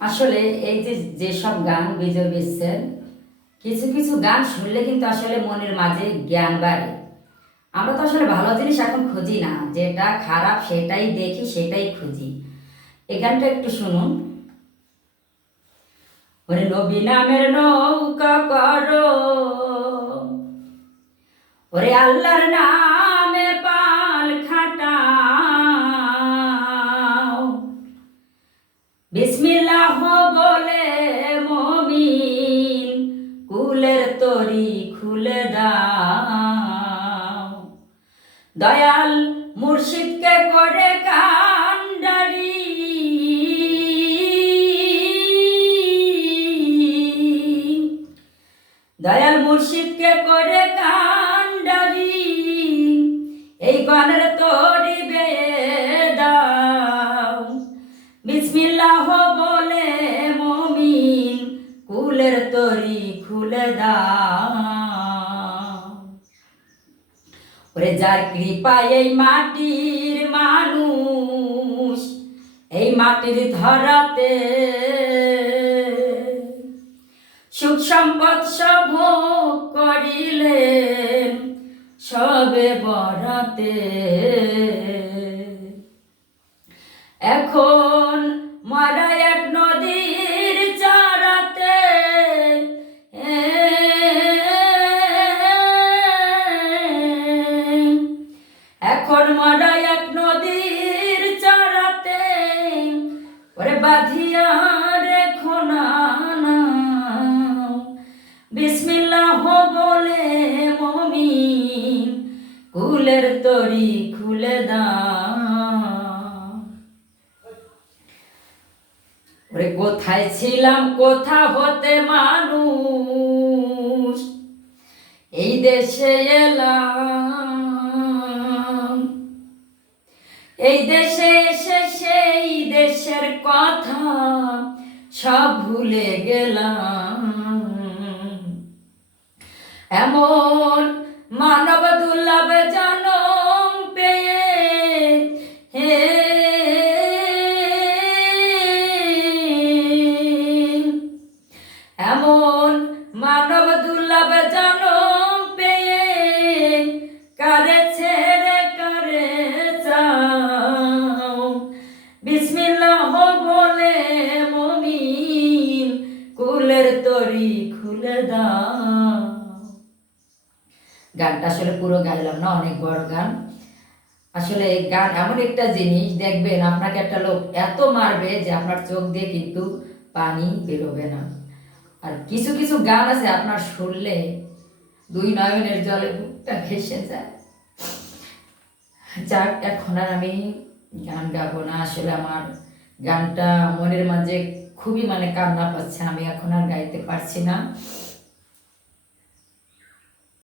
আসলে এই যে যেসব গান বিজয় বিশ্বের কিছু কিছু গান শুনলে কিন্তু আসলে মনের মাঝে জ্ঞান বাড়ে। আমরা তো আসলে ভালো জিনিস এখন খুঁজি না, যেটা খারাপ সেটাই দেখি, সেটাই খুঁজি। এই গানটা একটু শুনুন। ওরে নবী নামের নৌকা করো, ওরে আল্লাহর নামে পাল খাটাও, বিসমিল্লাহ বলে মমিন কুলের তরি খুলে দাও, দয়াল মুর্শিদকে করে কান্ডারি, দয়াল মুর্শিদকে করে কান্ডারি, এই গানের তরি বেয়ে দাও, বিসমিল্লাহ বলে মমিন কুলের তরি খুলে দাও। ওরে যার কৃপায় এই মাটির মানুষ এই মাটির ধরাতে সুখ সম্পদ সব ভোগ করিলেন সবে বরাতে, এখন মারা এক নদীর চারাতে, এখন মারা এক নদীর চারাতে, ওরে বাঁধিয়া রেখো না, বিসমিল্লাহ বলে মমিন কুলের তরি খুলে দাও। ওরে কোথায় ছিলাম কোথা হতে মানুষ এই দেশে এলাম, এই দেশে এসে সেই দেশের কথা সব ভুলে গেলাম, এমন মানব দুর্লভ জনম পেয়ে হে, এমন মানব দুর্লভ জনম পেয়ে কারে ছেড়ে কারে যাও, বিসমিল্লাহ বলে মমিন কুলের তরি খুলে দাও। গানটা আসলে পুরো গাইলাম না, অনেক বড় গান। আসলে গান এমন একটা জিনিস, দেখবেন আপনাকে একটা লোক এত মারবে যে আপনার চোখ দিয়ে কিন্তু পানি বেরোবে না। আর কিছু কিছু গান আছে আপনার শুনলে দুই নয়নের জলে বুকটা ভেসে যায়। যাক, এখন আর আমি গান গাবো না। আসলে আমার গানটা মনের মাঝে খুবই কান্না পাচ্ছে, আমি এখন আর গাইতে পারছি না।